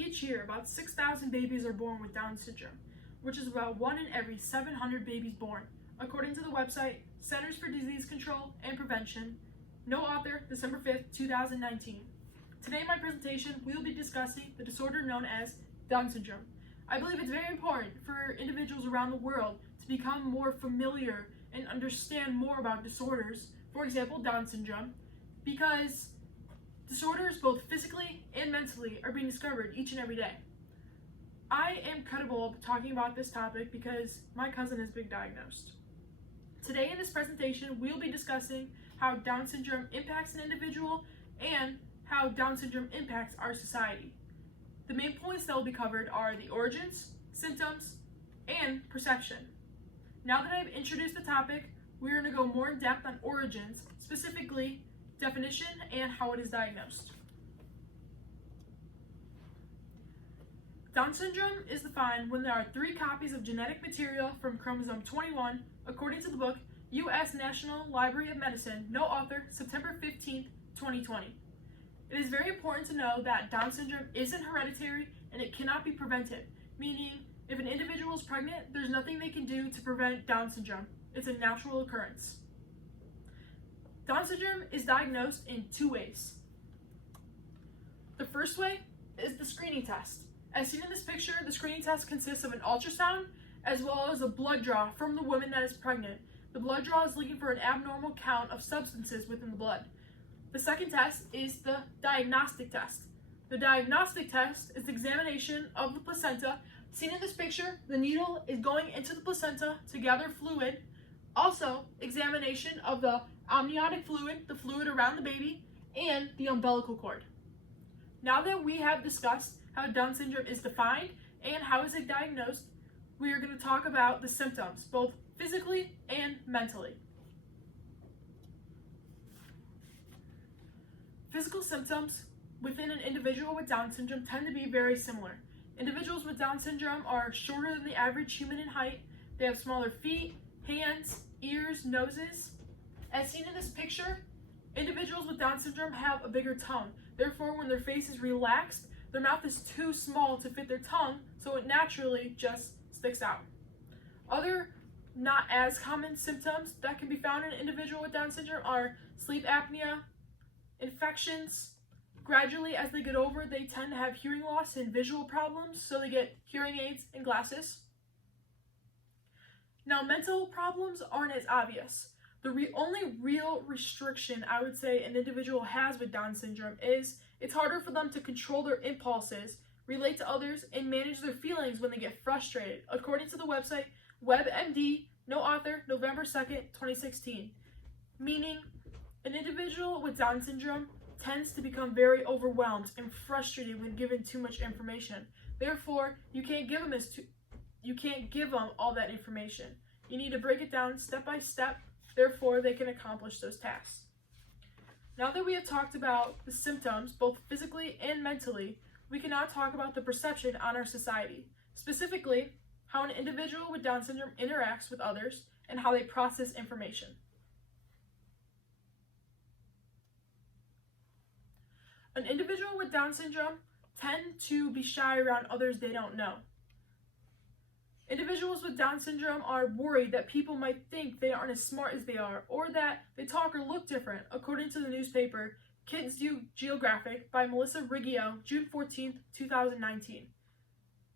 Each year, about 6,000 babies are born with Down syndrome, which is about 1 in every 700 babies born, according to the website Centers for Disease Control and Prevention. No author, December 5th, 2019. Today in my presentation, we will be discussing the disorder known as Down syndrome. I believe it's very important for individuals around the world to become more familiar and understand more about disorders, for example, Down syndrome, because disorders both physically and mentally are being discovered each and every day. I am credible talking about this topic because my cousin has been diagnosed. Today in this presentation, we'll be discussing how Down syndrome impacts an individual and how Down syndrome impacts our society. The main points that will be covered are the origins, symptoms, and perception. Now that I've introduced the topic, we're going to go more in depth on origins, specifically definition and how it is diagnosed. Down syndrome is defined when there are 3 copies of genetic material from chromosome 21, according to the book U.S. National Library of Medicine, no author, September 15th, 2020. It is very important to know that Down syndrome isn't hereditary and it cannot be prevented, meaning if an individual is pregnant, there's nothing they can do to prevent Down syndrome. It's a natural occurrence. Down syndrome is diagnosed in 2 ways. The first way is the screening test. As seen in this picture, the screening test consists of an ultrasound as well as a blood draw from the woman that is pregnant. The blood draw is looking for an abnormal count of substances within the blood. The second test is the diagnostic test. The diagnostic test is the examination of the placenta. Seen in this picture, the needle is going into the placenta to gather fluid. Also, examination of the amniotic fluid, the fluid around the baby, and the umbilical cord. Now that we have discussed how Down syndrome is defined and how is it diagnosed, we are going to talk about the symptoms, both physically and mentally. Physical symptoms within an individual with Down syndrome tend to be very similar. Individuals with Down syndrome are shorter than the average human in height. They have smaller feet, hands, ears, noses. As seen in this picture, individuals with Down syndrome have a bigger tongue. Therefore, when their face is relaxed, their mouth is too small to fit their tongue, so it naturally just sticks out. Other not as common symptoms that can be found in an individual with Down syndrome are sleep apnea, infections. Gradually, as they get over, they tend to have hearing loss and visual problems, so they get hearing aids and glasses. Now, mental problems aren't as obvious. The only real restriction I would say an individual has with Down syndrome is it's harder for them to control their impulses, relate to others, and manage their feelings when they get frustrated, according to the website WebMD, no author, November 2nd, 2016. Meaning, an individual with Down syndrome tends to become very overwhelmed and frustrated when given too much information. Therefore, you can't give them all that information. You need to break it down step by step, therefore they can accomplish those tasks. Now that we have talked about the symptoms, both physically and mentally, we can now talk about the perception on our society, specifically how an individual with Down syndrome interacts with others and how they process information. An individual with Down syndrome tend to be shy around others they don't know. Individuals with Down syndrome are worried that people might think they aren't as smart as they are, or that they talk or look different, according to the newspaper Kids Geographic by Melissa Riggio, June 14th, 2019.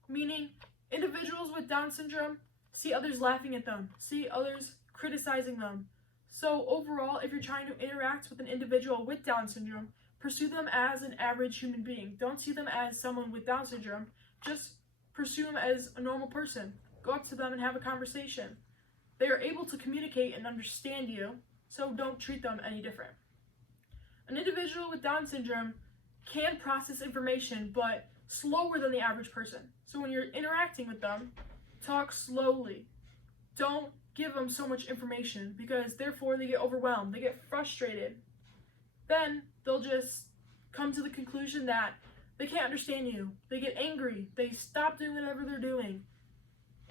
Meaning, individuals with Down syndrome see others laughing at them, see others criticizing them. So overall, if you're trying to interact with an individual with Down syndrome, pursue them as an average human being. Don't see them as someone with Down syndrome. Just pursue them as a normal person. Go up to them and have a conversation. They are able to communicate and understand you, so don't treat them any different. An individual with Down syndrome can process information, but slower than the average person. So when you're interacting with them, talk slowly. Don't give them so much information because therefore they get overwhelmed, they get frustrated. Then they'll just come to the conclusion that they can't understand you. They get angry. They stop doing whatever they're doing.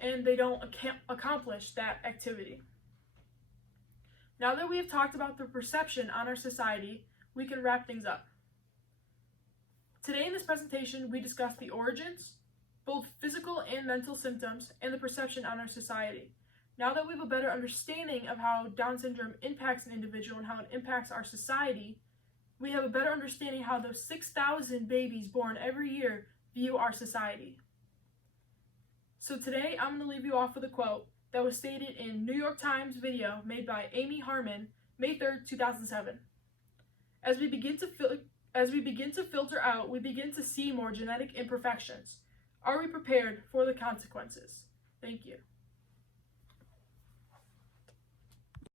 And they don't accomplish that activity. Now that we have talked about the perception on our society, we can wrap things up. Today in this presentation, we discuss the origins, both physical and mental symptoms, and the perception on our society. Now that we have a better understanding of how Down syndrome impacts an individual and how it impacts our society, we have a better understanding how those 6,000 babies born every year view our society. So today, I'm going to leave you off with a quote that was stated in New York Times video made by Amy Harmon, May 3rd, 2007. As we begin to filter out, we begin to see more genetic imperfections. Are we prepared for the consequences? Thank you.